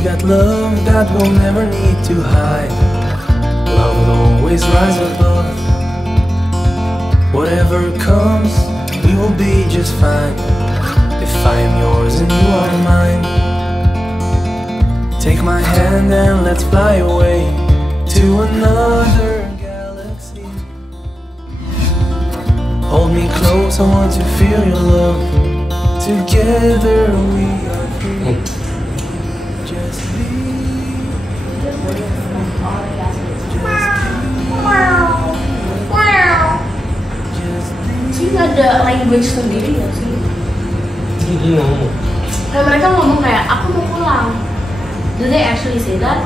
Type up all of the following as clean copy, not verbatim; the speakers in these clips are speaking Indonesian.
We got love that we'll never need to hide. Love will always rise above. Whatever comes, we will be just fine. If I am yours and you are mine, take my hand and let's fly away to another galaxy. Hold me close, I want to feel your love. Together we are free. Just be. Sih nggak ada language sendiri nggak sih? Nah, mereka ngomong kayak aku mau pulang. Do they actually say that?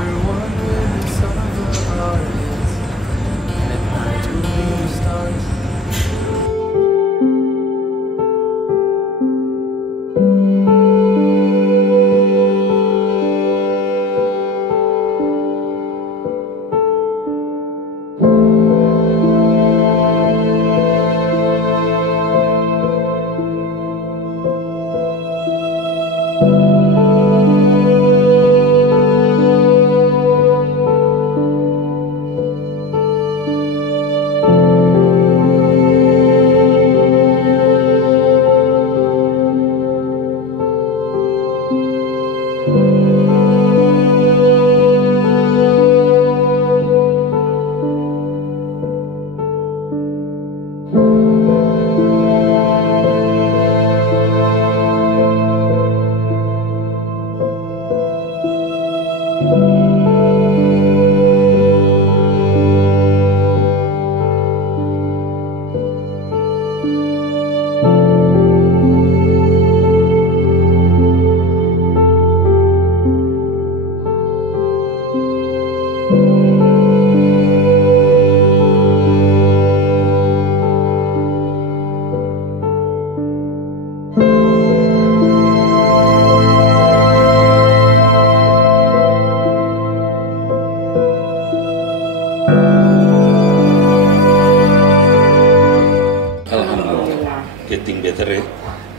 Getting better ya,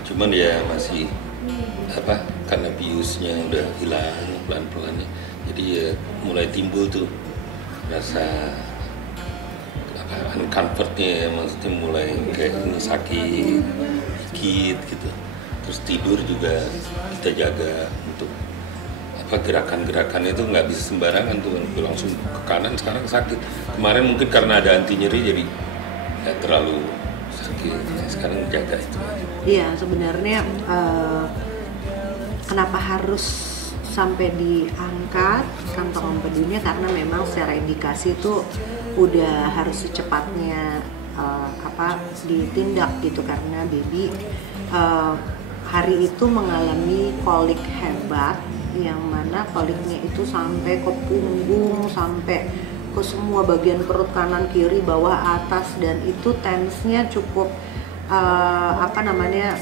cuman ya masih karena biusnya udah hilang pelan-pelan ya, jadi ya mulai timbul tuh rasa uncomfortnya ya, maksudnya mulai kayak sakit dikit gitu. Terus tidur juga kita jaga untuk gerakan-gerakan itu nggak bisa sembarangan tuh, langsung ke kanan sekarang sakit. Kemarin mungkin karena ada anti nyeri jadi nggak terlalu sakit, sekarang jaga itu. Iya, sebenarnya kenapa harus sampai diangkat kantong empedunya, karena memang secara indikasi itu udah harus secepatnya ditindak gitu, karena baby hari itu mengalami kolik hebat, yang mana koliknya itu sampai ke punggung, sampai ke semua bagian perut, kanan kiri bawah atas, dan itu tensnya cukup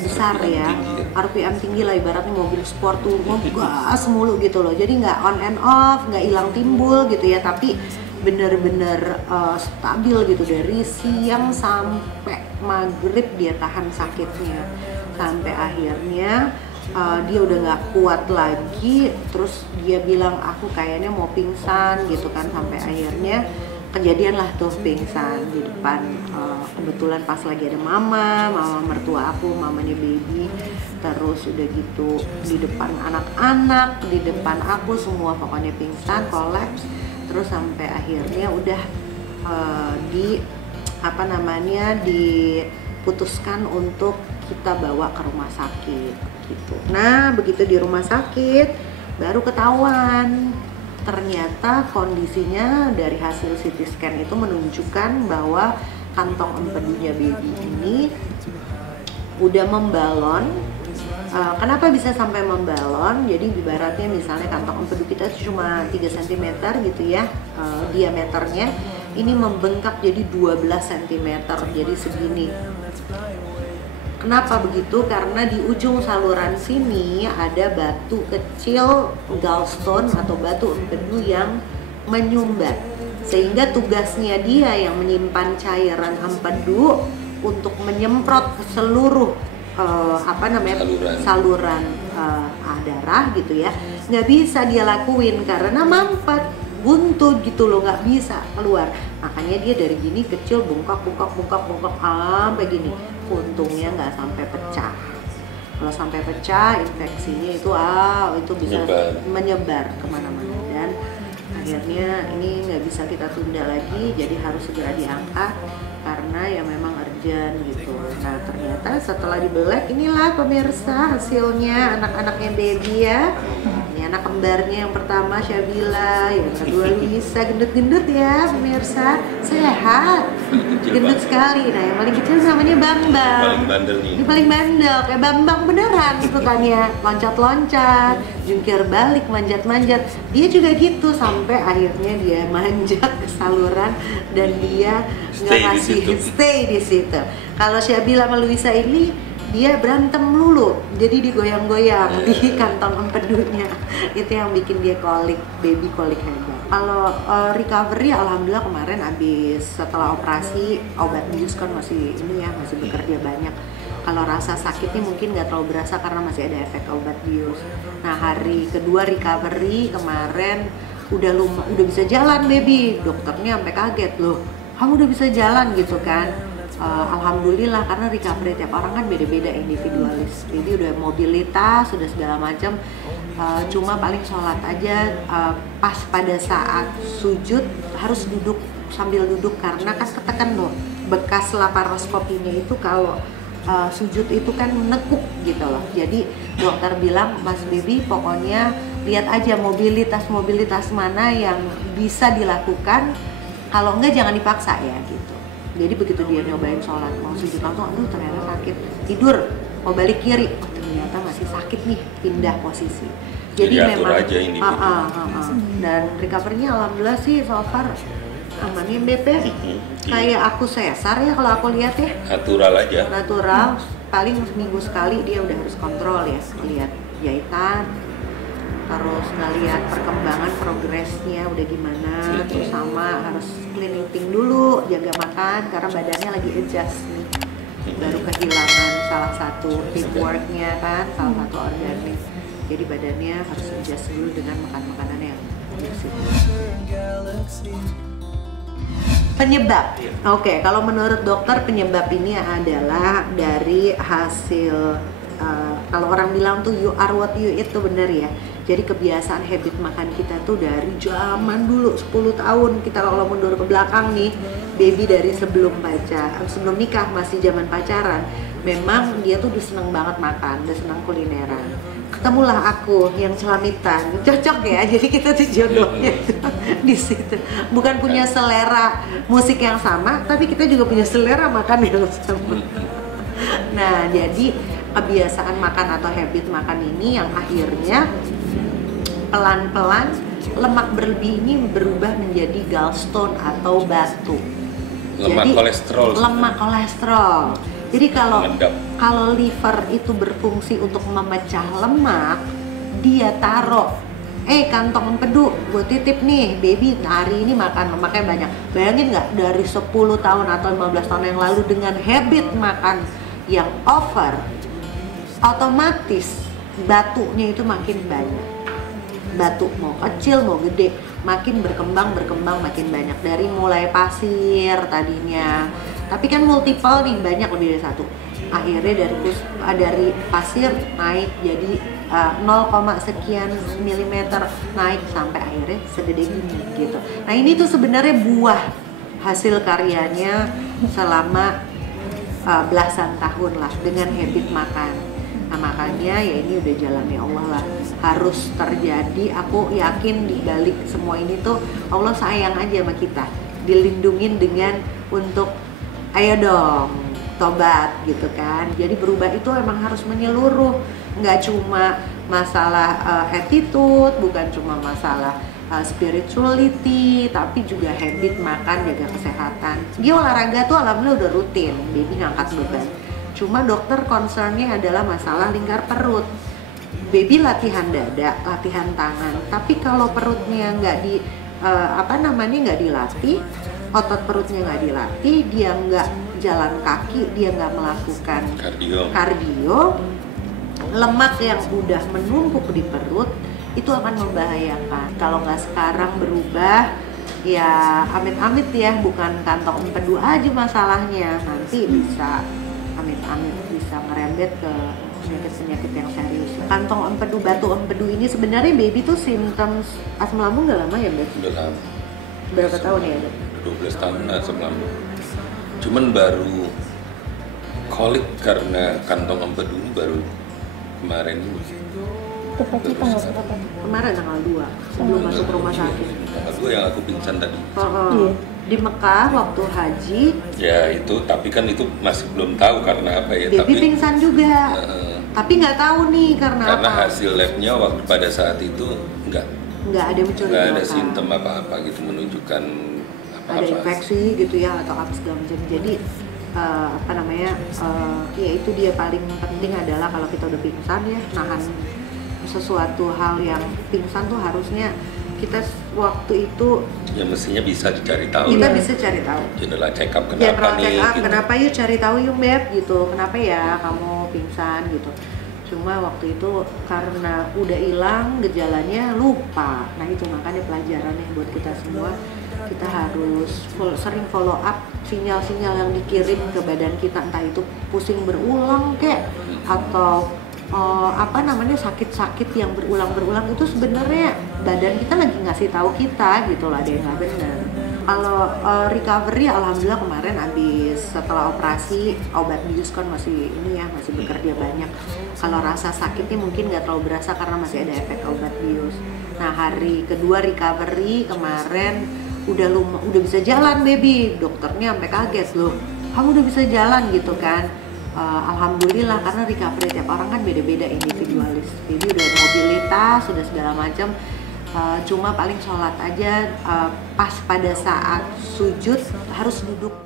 besar ya, RPM tinggi lah, ibaratnya mobil sport tuh gas mulu gitu loh. Jadi nggak on and off, nggak hilang timbul gitu ya, tapi bener-bener stabil gitu dari siang sampai maghrib dia tahan sakitnya, sampai akhirnya dia udah nggak kuat lagi. Terus dia bilang aku kayaknya mau pingsan gitu kan, sampai akhirnya kejadian lah tuh pingsan di depan, kebetulan pas lagi ada mama mertua aku, mamanya baby, terus udah gitu di depan anak-anak, di depan aku, semua pokoknya pingsan, kolaps. Terus sampai akhirnya udah diputuskan untuk kita bawa ke rumah sakit gitu. Nah begitu di rumah sakit baru ketahuan, ternyata kondisinya dari hasil CT scan itu menunjukkan bahwa kantong empedunya baby ini udah membalon. Kenapa bisa sampai membalon? Jadi ibaratnya misalnya kantong empedu kita cuma 3 cm gitu ya diameternya, ini membengkak jadi 12 cm, jadi segini. Kenapa begitu? Karena di ujung saluran sini ada batu kecil gallstone atau batu empedu yang menyumbat, sehingga tugasnya dia yang menyimpan cairan empedu untuk menyemprot ke seluruh saluran darah gitu ya, nggak bisa dia lakuin karena mampet, buntut gitu loh, nggak bisa keluar. Makanya dia dari gini kecil bengkak sampai gini. Untungnya nggak sampai pecah. Kalau sampai pecah, infeksinya itu bisa menyebar kemana-mana, dan akhirnya ini nggak bisa kita tunda lagi, jadi harus segera diangkat karena ya memang urgent gitu. Nah ternyata setelah dibelek, inilah pemirsa hasilnya anak-anaknya baby ya. Ini anak kembarnya yang pertama Syabila, yang kedua Luisa, gendut-gendut ya pemirsa, sehat, gendut sekali. Nah yang paling kecil namanya Bambang. Paling bandel nih. Ini paling bandel, kayak Bambang beneran sukannya, loncat-loncat, jungkir balik, manjat-manjat. Dia juga gitu sampai akhirnya dia manjat ke saluran dan dia nggak ngasih stay di situ. Kalau Syabila sama Luisa ini dia berantem lulu, jadi digoyang-goyang di kantong empedunya. Itu yang bikin dia kolik, baby kolik hebat. Kalau recovery, alhamdulillah kemarin abis setelah operasi, obat bius kan masih bekerja banyak. Kalau rasa sakitnya mungkin nggak terlalu berasa karena masih ada efek obat bius. Nah hari kedua recovery kemarin udah bisa jalan baby, dokternya sampai kaget loh, kamu udah bisa jalan gitu kan. Alhamdulillah karena recovery tiap orang kan beda-beda, individualis. Jadi udah mobilitas, sudah segala macam. Cuma paling sholat aja pas pada saat sujud harus duduk sambil duduk karena kan ketekan loh. Bekas laparoskopinya itu kalau sujud itu kan menekuk gitu loh. Jadi dokter bilang, Mas Baby pokoknya lihat aja mobilitas mana yang bisa dilakukan. Kalau enggak jangan dipaksa ya gitu. Jadi begitu dia nyobain sholat, mau sujud langsung, aduh ternyata sakit. Tidur, mau balik kiri, oh ternyata masih sakit nih, pindah posisi. Jadi memang aja ini dan recovery-nya alhamdulillah sih so far aman ya BP. Kayak aku sesar ya kalau aku lihat ya. Natural, paling seminggu sekali dia udah harus kontrol ya, lihat jahitan, terus ngeliat perkembangan progresnya udah gimana, terus sama harus cleaning dulu, jaga makan karena badannya lagi adjust nih, baru kehilangan salah satu teamworknya kan, salah satu organnya, jadi badannya harus adjust dulu dengan makan makanan yang bersih. Penyebab, oke, kalau menurut dokter penyebab ini adalah dari hasil kalau orang bilang tuh you are what you eat tuh bener ya. Jadi kebiasaan habit makan kita tuh dari zaman dulu 10 tahun kita kalau mundur ke belakang nih, baby dari sebelum nikah masih zaman pacaran, memang dia tuh udah seneng banget makan, udah seneng kulineran. Ketemulah aku yang celamitan, cocok ya. Jadi kita tuh jodohnya di situ. Bukan punya selera musik yang sama, tapi kita juga punya selera makan yang sama. Nah, jadi kebiasaan makan atau habit makan ini yang akhirnya pelan-pelan lemak berlebih ini berubah menjadi gallstone atau batu. Lemak kolesterol. Jadi kalau liver itu berfungsi untuk memecah lemak, dia taruh kantong empedu, gue titip nih baby hari ini makan lemaknya banyak. Bayangin nggak dari 10 tahun atau 15 tahun yang lalu dengan habit makan yang over, otomatis batunya itu makin banyak. Batu mau kecil mau gede makin berkembang makin banyak, dari mulai pasir tadinya, tapi kan multiple nih, banyak lebih dari satu. Akhirnya dari pasir naik jadi 0, sekian milimeter, naik sampai akhirnya segede gini gitu. Nah ini tuh sebenarnya buah hasil karyanya selama belasan tahun lah dengan habit makan. Nah makanya ya ini udah jalannya Allah lah, harus terjadi. Aku yakin di balik semua ini tuh Allah sayang aja sama kita, dilindungin dengan untuk ayo dong tobat gitu kan. Jadi berubah itu emang harus menyeluruh, nggak cuma masalah attitude, bukan cuma masalah spirituality, tapi juga habit makan, jaga kesehatan. Dia olahraga tuh alhamdulillah udah rutin, baby ngangkat beban. Cuma dokter concernnya adalah masalah lingkar perut. Baby latihan dada, latihan tangan, tapi kalau perutnya nggak nggak dilatih, otot perutnya nggak dilatih, dia nggak jalan kaki, dia nggak melakukan kardio, lemak yang udah menumpuk di perut itu akan membahayakan. Kalau nggak sekarang berubah, ya amit-amit ya, bukan kantong empedu aja masalahnya, nanti bisa amit-amit bisa ngerembet ke penyakit-penyakit yang serius. Kantong empedu, batu empedu ini sebenarnya baby tuh symptoms asam lambung nggak lama ya, Mbak? Udah lama. Berapa tahun ya, Dok? 12 tahun asam lambung. Cuman baru kolik karena kantong empedu ini baru kemarin. Tepatnya tanggal berapa? Kemarin tanggal 2 sebelum masuk rumah sakit. Tanggal 2 yang aku pingsan tadi. Iya. Di Mekah waktu haji, Ya itu, tapi kan itu masih belum tahu karena apa ya. baby Tapi pingsan juga. Tapi nggak tahu nih karena karena apa. hasil labnya waktu pada saat itu nggak Nggak ada mencurigakan. simptom apa-apa gitu menunjukkan Ada apa-apa. infeksi gitu ya atau apa segala macam. Jadi apa namanya? Ya itu dia paling penting adalah kalau kita udah pingsan ya, nahan sesuatu hal yang pingsan tuh harusnya kita waktu itu Ya mestinya bisa dicari tahu. kita lah. bisa cari tahu. General check up kenapa General nih? check up, gitu. kenapa yuk cari tahu yuk Beb gitu, kenapa ya kamu pingsan gitu. Cuma waktu itu karena udah hilang gejalanya lupa. Nah itu makanya pelajarannya buat kita semua, kita harus sering follow up sinyal-sinyal yang dikirim ke badan kita, entah itu pusing berulang kek atau apa namanya sakit-sakit yang berulang-berulang, itu sebenarnya badan kita lagi ngasih tahu kita gitu lah, ada yang nggak benar. Kalau recovery alhamdulillah kemarin habis setelah operasi obat bius kan masih ini ya, masih bekerja banyak. Kalau rasa sakitnya mungkin nggak terlalu berasa karena masih ada efek obat bius. Nah hari kedua recovery kemarin udah bisa jalan baby, dokternya sampai kaget loh, kamu udah bisa jalan gitu kan. Alhamdulillah karena recovery tiap orang kan beda-beda individualis. Jadi udah mobilitas, sudah segala macam. Cuma paling sholat aja pas pada saat sujud harus duduk.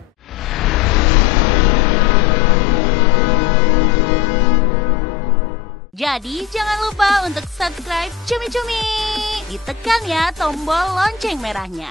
Jadi jangan lupa untuk subscribe Cumi Cumi. Ditekan ya tombol lonceng merahnya.